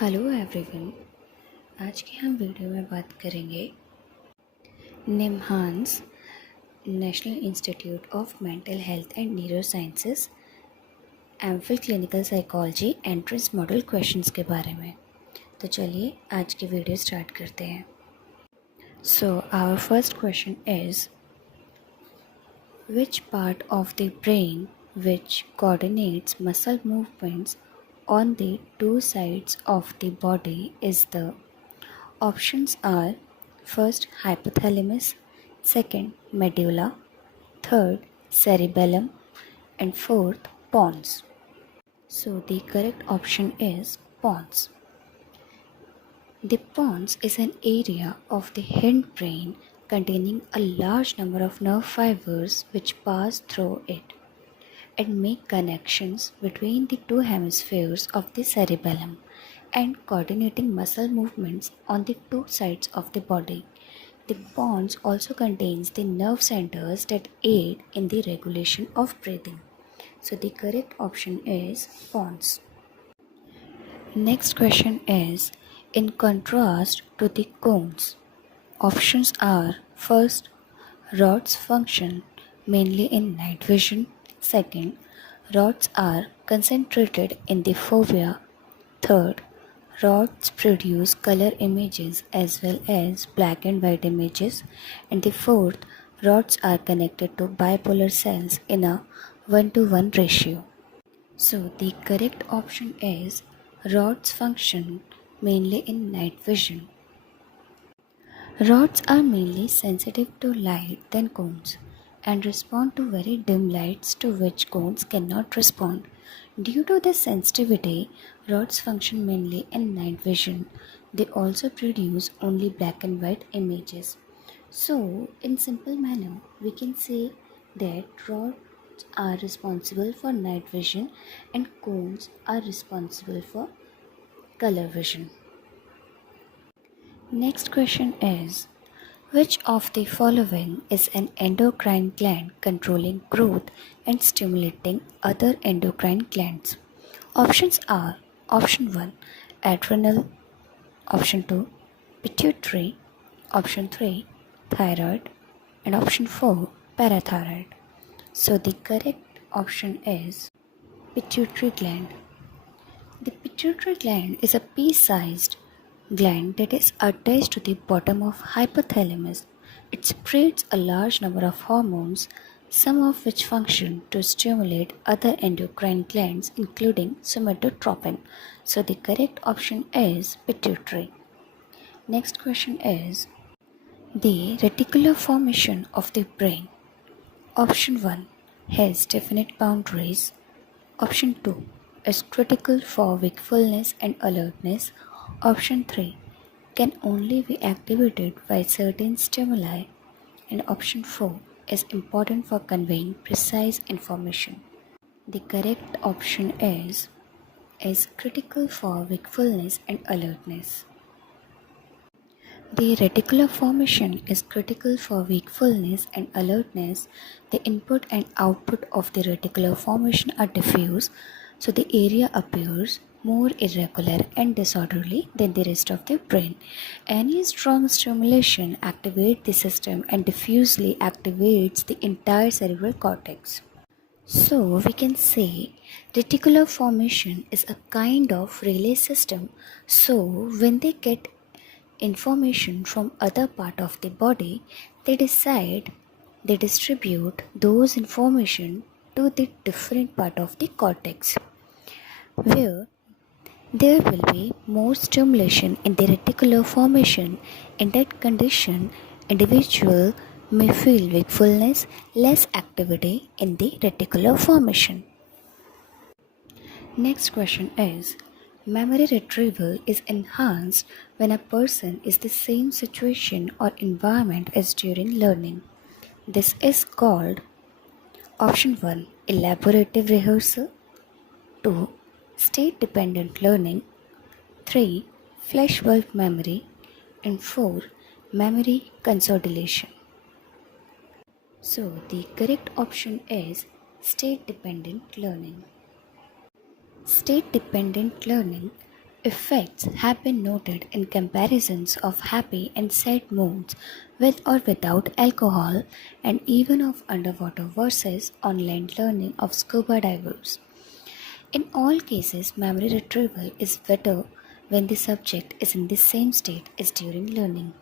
Hello everyone. आज की हम वीडियो में बात करेंगे निम्हांस national institute of mental health and neuro sciences MPhil clinical psychology entrance model questions के बारे में। तो चलिए आज की वीडियो स्टार्ट करते हैं। So our first question is which part of the brain which coordinates muscle movements on the two sides of the body is the options are first hypothalamus, second medulla, third cerebellum, and fourth pons. So the correct option is pons. The pons is an area of the hindbrain containing a large number of nerve fibers which pass through it and make connections between the two hemispheres of the cerebellum and coordinating muscle movements on the two sides of the body. The pons also contains the nerve centers that aid in the regulation of breathing. So the correct option is pons. Next question is in contrast to the cones. Options are first, rods function mainly in night vision. Second, rods are concentrated in the fovea. Third, rods produce color images as well as black and white images. And the fourth, rods are connected to bipolar cells in a 1:1 ratio. So the correct option is rods function mainly in night vision. Rods are mainly sensitive to light than cones and respond to very dim lights to which cones cannot respond. Due to this sensitivity, rods function mainly in night vision. They also produce only black and white images. So, in simple manner, we can say that rods are responsible for night vision and cones are responsible for color vision. Next question is which of the following is an endocrine gland controlling growth and stimulating other endocrine glands? Options are option 1 adrenal, option 2 pituitary, option 3 thyroid, and option 4 parathyroid. So the correct option is pituitary gland. The pituitary gland is a pea-sized gland that is attached to the bottom of hypothalamus. It secretes a large number of hormones, some of which function to stimulate other endocrine glands including somatotropin. So the correct option is pituitary. Next question is the reticular formation of the brain. Option 1 has definite boundaries. Option 2 is critical for wakefulness and alertness. Option 3 can only be activated by certain stimuli. And option 4 is important for conveying precise information. The correct option is critical for wakefulness and alertness. The reticular formation is critical for wakefulness and alertness. The input and output of the reticular formation are diffuse, so the area appears more irregular and disorderly than the rest of the brain. Any strong stimulation activates the system and diffusely activates the entire cerebral cortex. So we can say reticular formation is a kind of relay system. So when they get information from other part of the body, they distribute those information to the different part of the cortex, where there will be more stimulation in the reticular formation. In that condition, individual may feel wakefulness, less activity in the reticular formation. Next question is memory retrieval is enhanced when a person is the same situation or environment as during learning. This is called option 1 elaborative rehearsal, 2 state dependent learning, 3 flashbulb memory, and 4 memory consolidation. So the correct option is state dependent learning. State dependent learning effects have been noted in comparisons of happy and sad moods with or without alcohol, and even of underwater versus online learning of scuba divers. In all cases, memory retrieval is better when the subject is in the same state as during learning.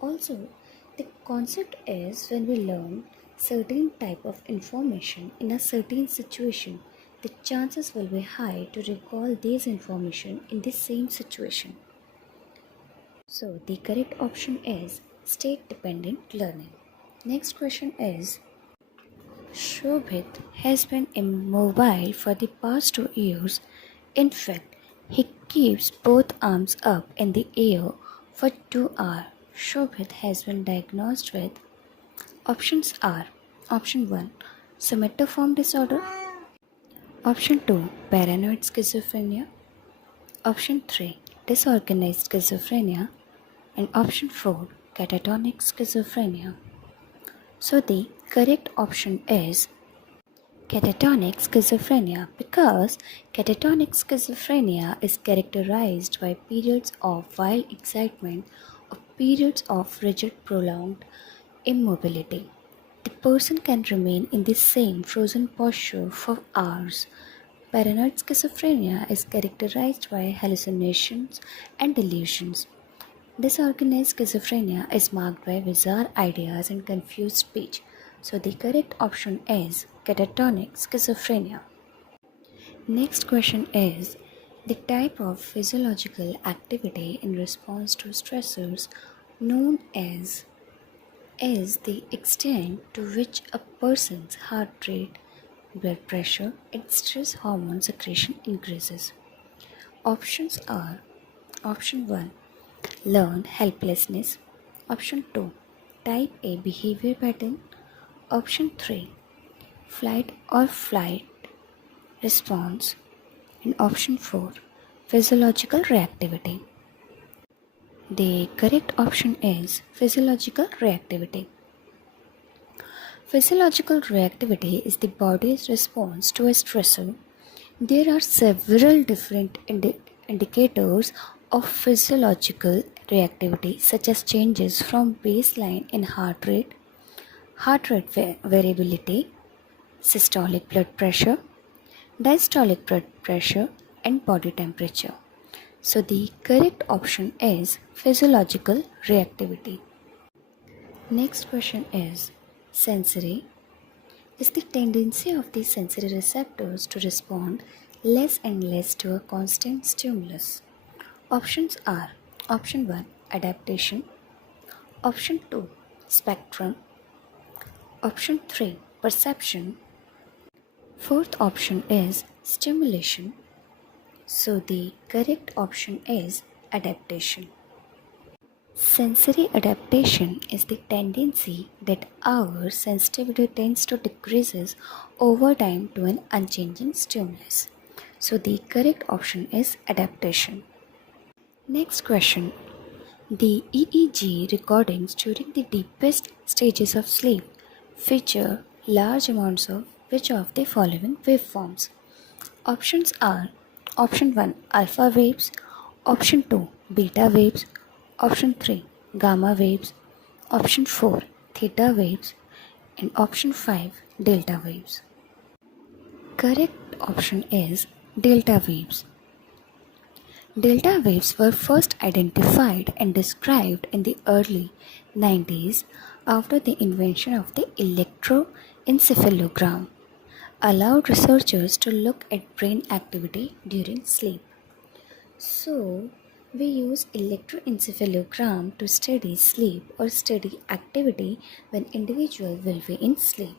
Also, the concept is when we learn certain type of information in a certain situation, the chances will be high to recall this information in the same situation. So the correct option is state dependent learning. Next question is, Shobhit has been immobile for the past 2 years. In fact, he keeps both arms up in the air for 2 hours. Shobhit has been diagnosed with options are option 1 somatoform disorder, option 2 paranoid schizophrenia, option 3 disorganized schizophrenia, and option 4 catatonic schizophrenia. So the correct option is catatonic schizophrenia, because catatonic schizophrenia is characterized by periods of wild excitement or periods of rigid prolonged immobility. The person can remain in the same frozen posture for hours. Paranoid schizophrenia is characterized by hallucinations and delusions. Disorganized schizophrenia is marked by bizarre ideas and confused speech. So the correct option is catatonic schizophrenia. Next question is, the type of physiological activity in response to stressors known as is the extent to which a person's heart rate, blood pressure, and stress hormone secretion increases. Options are option 1 learned helplessness, option 2 type A behavior pattern, option 3 flight response, and option 4 physiological reactivity. The correct option is physiological reactivity. Physiological reactivity is the body's response to a stressor. There are several different indicators of physiological reactivity, such as changes from baseline in heart rate variability, systolic blood pressure, diastolic blood pressure, and body temperature. So the correct option is physiological reactivity. Next question is, sensory is the tendency of the sensory receptors to respond less and less to a constant stimulus. Options are option 1 adaptation, option 2 spectrum, option 3 perception, fourth option is stimulation. So the correct option is adaptation. Sensory adaptation is the tendency that our sensitivity tends to decreases over time to an unchanging stimulus. So the correct option is adaptation. Next question. The EEG recordings during the deepest stages of sleep feature large amounts of which of the following waveforms? Options are option 1 alpha waves, option 2 beta waves, option 3 gamma waves, option 4 theta waves, and option 5 delta waves. Correct option is delta waves. Delta waves were first identified and described in the early 90s after the invention of the electroencephalogram allowed researchers to look at brain activity during sleep. So, we use electroencephalogram to study sleep or study activity when individual will be in sleep.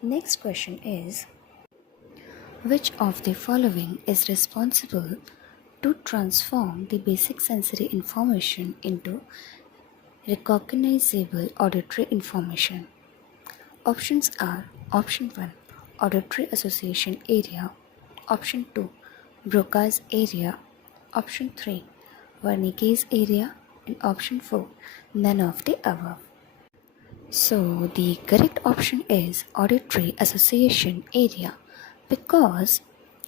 Next question is, which of the following is responsible to transform the basic sensory information into recognizable auditory information? Options are option 1 auditory association area, option 2 Broca's area, option 3 Wernicke's area, and option 4 none of the above. So the correct option is auditory association area, because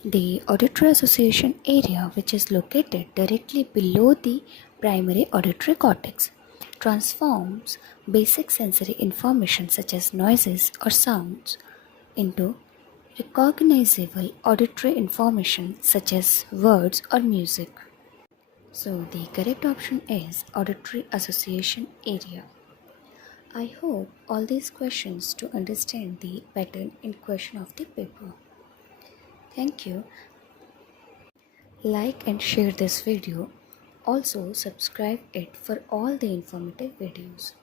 The auditory association area, which is located directly below the primary auditory cortex, transforms basic sensory information such as noises or sounds into recognizable auditory information such as words or music. So, the correct option is auditory association area. I hope all these questions to understand the pattern in question of the paper. Thank you. Like and share this video. Also subscribe it for all the informative videos.